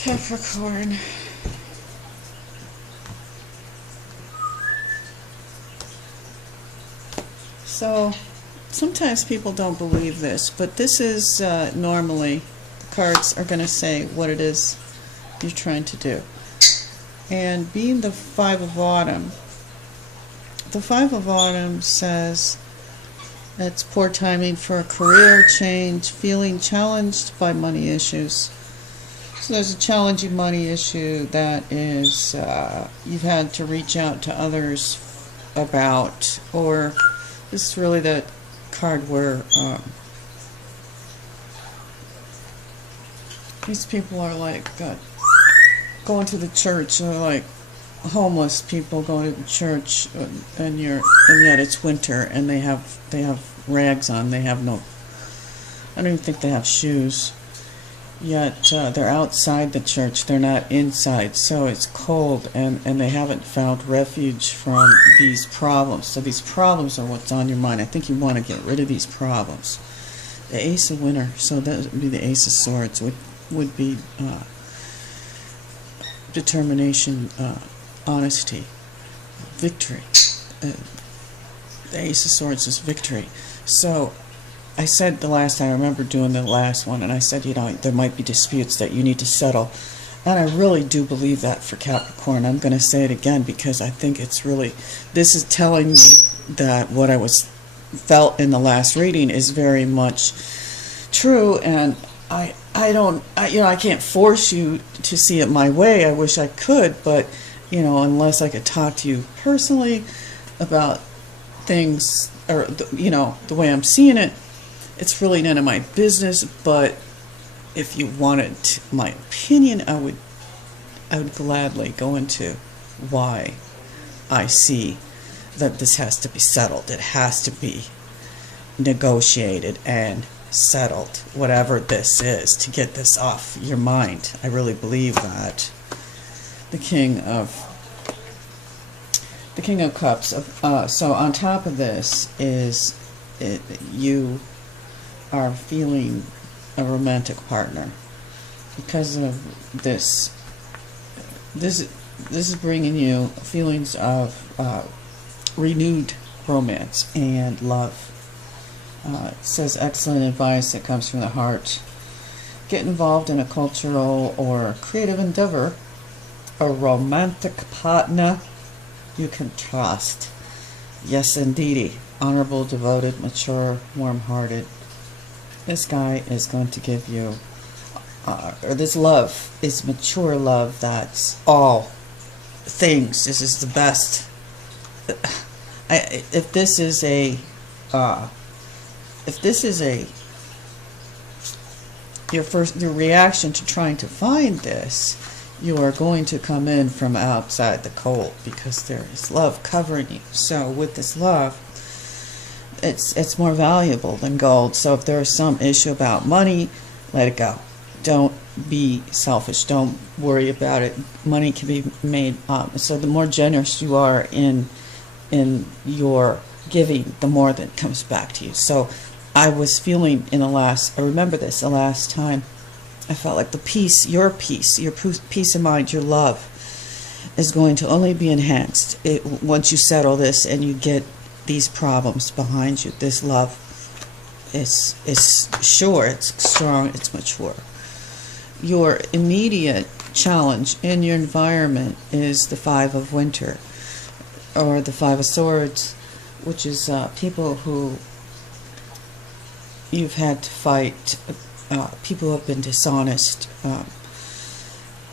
Capricorn. So, sometimes people don't believe this, but this is normally, the cards are going to say what it is you're trying to do. And being the Five of Autumn, the Five of Autumn says it's poor timing for a career change, feeling challenged by money issues. So there's a challenging money issue that is you've had to reach out to others about, or this is really the card where these people are like going to the church, and they're like homeless people going to the church, and yet it's winter, and they have rags on. They have no. I don't even think they have shoes. Yet they're outside the church, they're not inside, so it's cold, and they haven't found refuge from these problems. So these problems are what's on your mind. I think you want to get rid of these problems. The Ace of Winter, so that would be the Ace of Swords, would be determination, honesty, victory. The Ace of Swords is victory. So I said the last time, I remember doing the last one, and I said, there might be disputes that you need to settle. And I really do believe that for Capricorn. I'm going to say it again because I think it's really, this is telling me that what I felt in the last reading is very much true, and I can't force you to see it my way. I wish I could, but, unless I could talk to you personally about things, or, the way I'm seeing it, it's really none of my business. But if you wanted my opinion, I would gladly go into why I see that this has to be settled. It has to be negotiated and settled, whatever this is, to get this off your mind. I really believe that. The King of Cups. So on top of this is you are feeling a romantic partner because of this. This is bringing you feelings of renewed romance and love. It says excellent advice that comes from the heart. Get involved in a cultural or creative endeavor. A romantic partner you can trust. Yes, indeedy. Honorable, devoted, mature, warm-hearted. This guy is going to give you, or this love is mature love. That's all things. This is the best. If this is your reaction to trying to find this, you are going to come in from outside the cold because there is love covering you. So with this love, it's more valuable than gold. So if there is some issue about money, let it go. Don't be selfish. Don't worry about it. Money can be made up. So the more generous you are in your giving, the more that comes back to you. So I was feeling I remember this the last time, I felt like your peace of mind, your love is going to only be enhanced once you settle this and you get these problems behind you. This love is sure, it's strong, it's mature. Your immediate challenge in your environment is the Five of Winter, or the Five of Swords, which is people who you've had to fight, people who have been dishonest,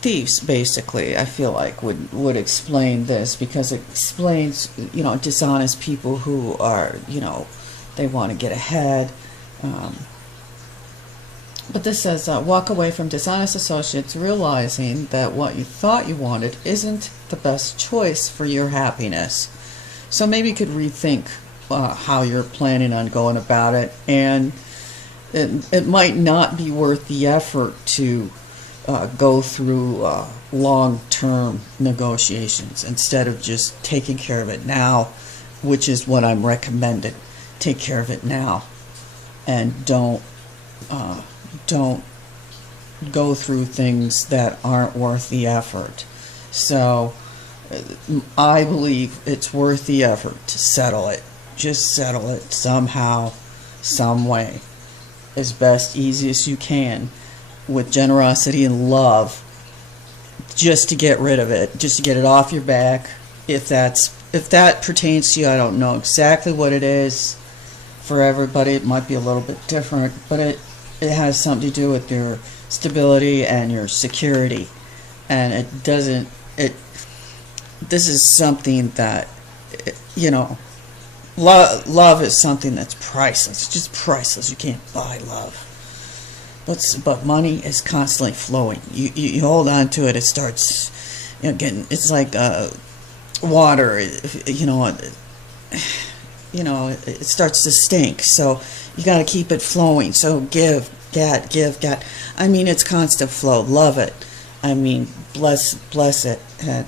thieves, basically. I feel like would explain this, because it explains, dishonest people who are, they want to get ahead. But this says, walk away from dishonest associates, realizing that what you thought you wanted isn't the best choice for your happiness. So maybe you could rethink how you're planning on going about it, and it might not be worth the effort to go through long-term negotiations instead of just taking care of it now, which is what I'm recommended. Take care of it now, and don't go through things that aren't worth the effort. So I believe it's worth the effort to settle it. Just settle it somehow, some way, as best easy as you can, with generosity and love, just to get rid of it, just to get it off your back. If that pertains to you, I don't know exactly what it is. For everybody, it might be a little bit different, but it has something to do with your stability and your security. And it doesn't, this is something that, you know, love is something that's priceless. It's just priceless. You can't buy love. But money is constantly flowing. You hold on to it, it starts, you know, getting, it's like water, you know, it starts to stink. So you got to keep it flowing. So give, get. I mean, it's constant flow. Love it. I mean, bless it. And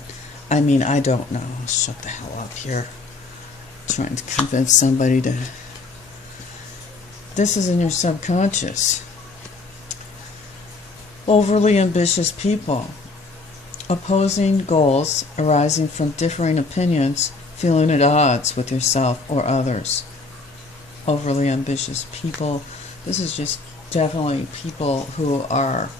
I mean, I don't know. Shut the hell up here. Trying to convince somebody to. This is in your subconscious. Overly ambitious people. Opposing goals arising from differing opinions, feeling at odds with yourself or others. Overly ambitious people. This is just definitely people who are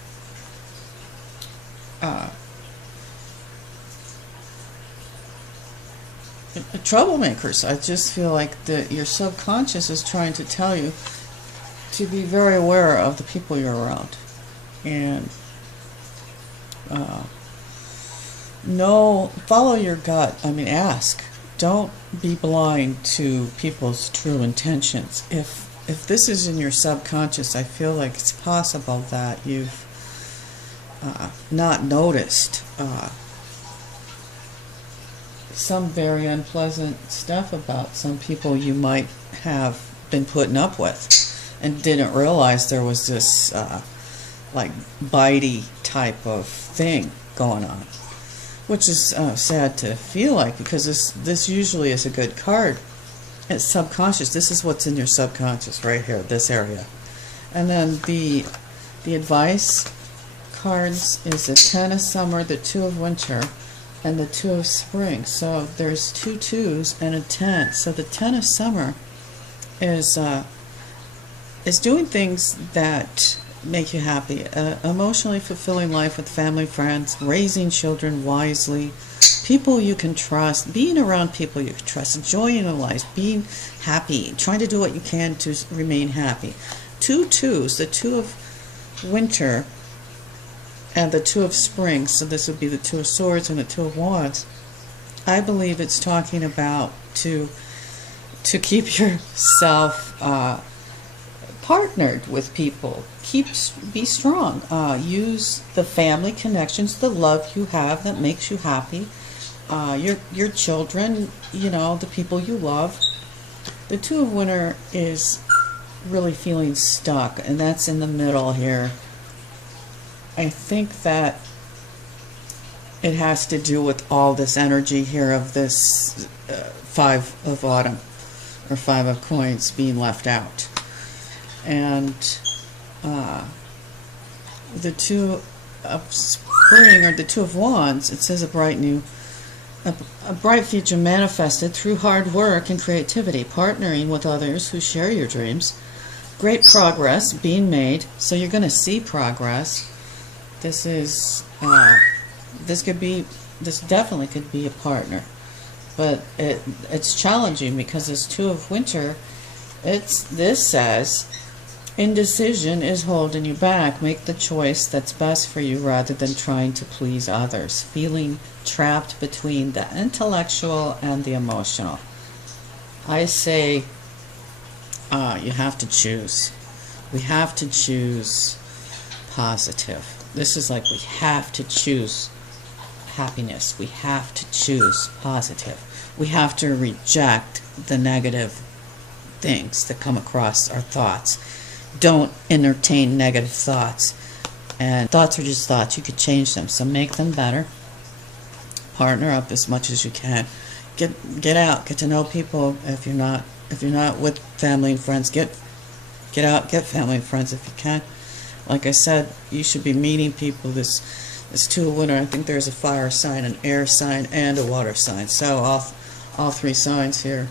troublemakers. I just feel like your subconscious is trying to tell you to be very aware of the people you're around. And follow your gut. I mean, ask. Don't be blind to people's true intentions. If this is in your subconscious, I feel like it's possible that you've not noticed some very unpleasant stuff about some people you might have been putting up with, and didn't realize there was this like bitey type of thing going on, which is sad to feel like, because this usually is a good card. It's subconscious. This is what's in your subconscious right here, this area. And then the advice cards is the 10 of summer, the 2 of winter, and the 2 of spring. So there's 2 2s and a 10. So the 10 of summer is doing things that make you happy, emotionally fulfilling life with family, friends, raising children wisely, people you can trust, being around people you can trust, enjoying your life, being happy, trying to do what you can to remain happy. 2 2s, the 2 of winter and the 2 of spring, so this would be the 2 of swords and the 2 of wands. I believe it's talking about to keep yourself partnered with people. Be strong. Use the family connections, the love you have that makes you happy. Your children, you know, the people you love. The 2 of winter is really feeling stuck, and that's in the middle here. I think that it has to do with all this energy here of this 5 of autumn, or 5 of coins being left out. And the 2 of spring, or the 2 of wands, it says a bright future manifested through hard work and creativity, partnering with others who share your dreams. Great progress being made, so you're going to see progress. This is this definitely could be a partner, but it's challenging because this 2 of winter, this says indecision is holding you back. Make the choice that's best for you rather than trying to please others. Feeling trapped between the intellectual and the emotional. I say you have to choose. We have to choose positive. This is like we have to choose happiness. We have to choose positive. We have to reject the negative things that come across our thoughts. Don't entertain negative thoughts. And thoughts are just thoughts. You could change them. So make them better. Partner up as much as you can. Get out. Get to know people. If you're not with family and friends, get out. Get family and friends if you can. Like I said, you should be meeting people. This Two of Winter, I think there's a fire sign, an air sign, and a water sign. So all three signs here.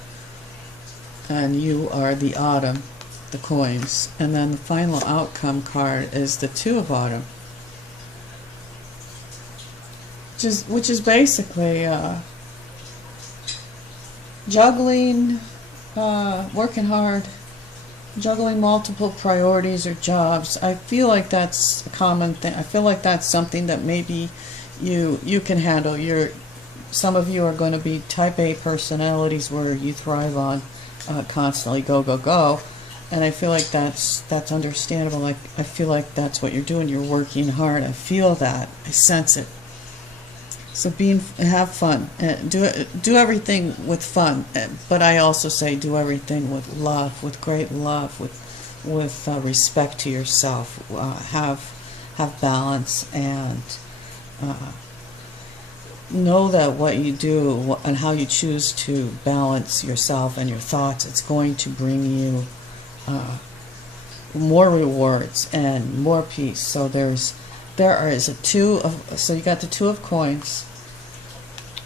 And you are the Autumn, the coins. And then the final outcome card is the Two of Autumn. Which is basically juggling, working hard, juggling multiple priorities or jobs. I feel like that's a common thing. I feel like that's something that maybe you can handle. Some of you are going to be type A personalities where you thrive on constantly go, go, go. And I feel like that's understandable. Like, I feel like that's what you're doing. You're working hard. I feel that. I sense it. So have fun. Do everything with fun. But I also say do everything with love, with great love, with respect to yourself. Have balance, and know that what you do and how you choose to balance yourself and your thoughts, it's going to bring you more rewards and more peace. So there is a so you got the Two of Coins,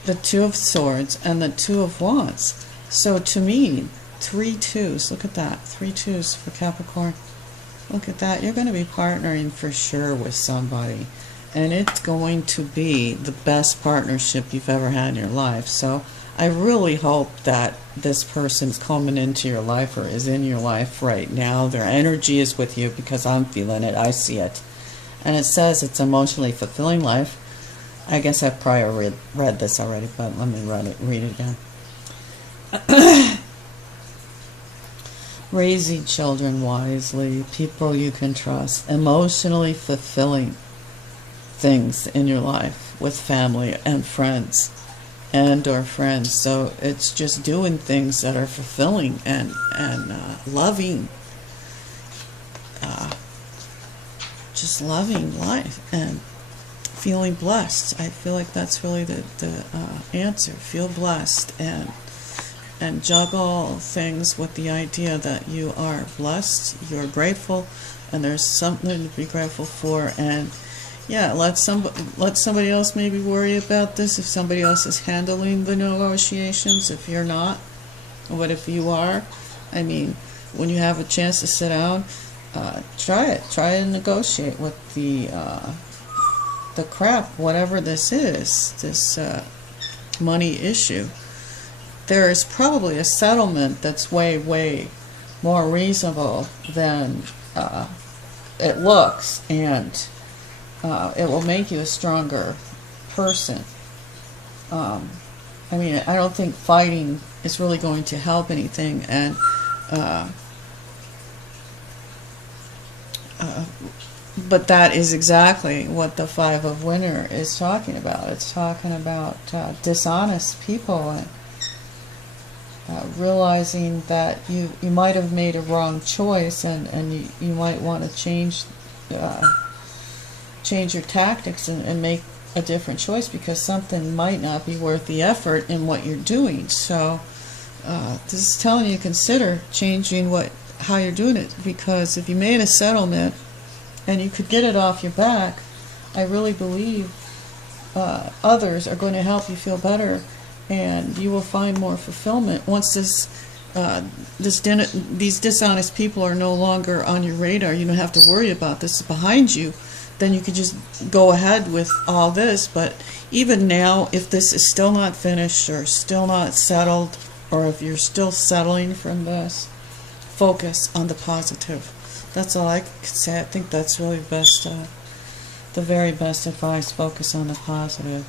the Two of Swords, and the Two of Wands. So to me, 3 twos, look at that, 3 twos for Capricorn. Look at that. You're going to be partnering for sure with somebody, and it's going to be the best partnership you've ever had in your life. So I really hope that this person's coming into your life or is in your life right now. Their energy is with you, because I'm feeling it. I see it. And it says it's emotionally fulfilling life. I guess I've probably read this already, but let me read it again. Raising children wisely, people you can trust, emotionally fulfilling things in your life with family and friends or friends. So it's just doing things that are fulfilling and loving, just loving life and feeling blessed. I feel like that's really the answer. Feel blessed and juggle things with the idea that you are blessed, you're grateful, and there's something to be grateful for. And yeah, let somebody else maybe worry about this if somebody else is handling the negotiations, if you're not. But if you are, I mean, when you have a chance to sit down, try it. Try and negotiate with the crap, whatever this is, this money issue. There is probably a settlement that's way, way more reasonable than it looks, and it will make you a stronger person. I mean, I don't think fighting is really going to help anything, and but that is exactly what the Five of Winter is talking about. It's talking about dishonest people, and realizing that you might have made a wrong choice, and you might want to change your tactics and make a different choice, because something might not be worth the effort in what you're doing. So this is telling you, consider changing how you're doing it, because if you made a settlement and you could get it off your back, I really believe others are going to help you feel better, and you will find more fulfillment once these dishonest people are no longer on your radar. You don't have to worry about this behind you. Then you could just go ahead with all this. But even now, if this is still not finished or still not settled, or if you're still settling from this, focus on the positive. That's all I could say. I think that's really the very best advice. Focus on the positive.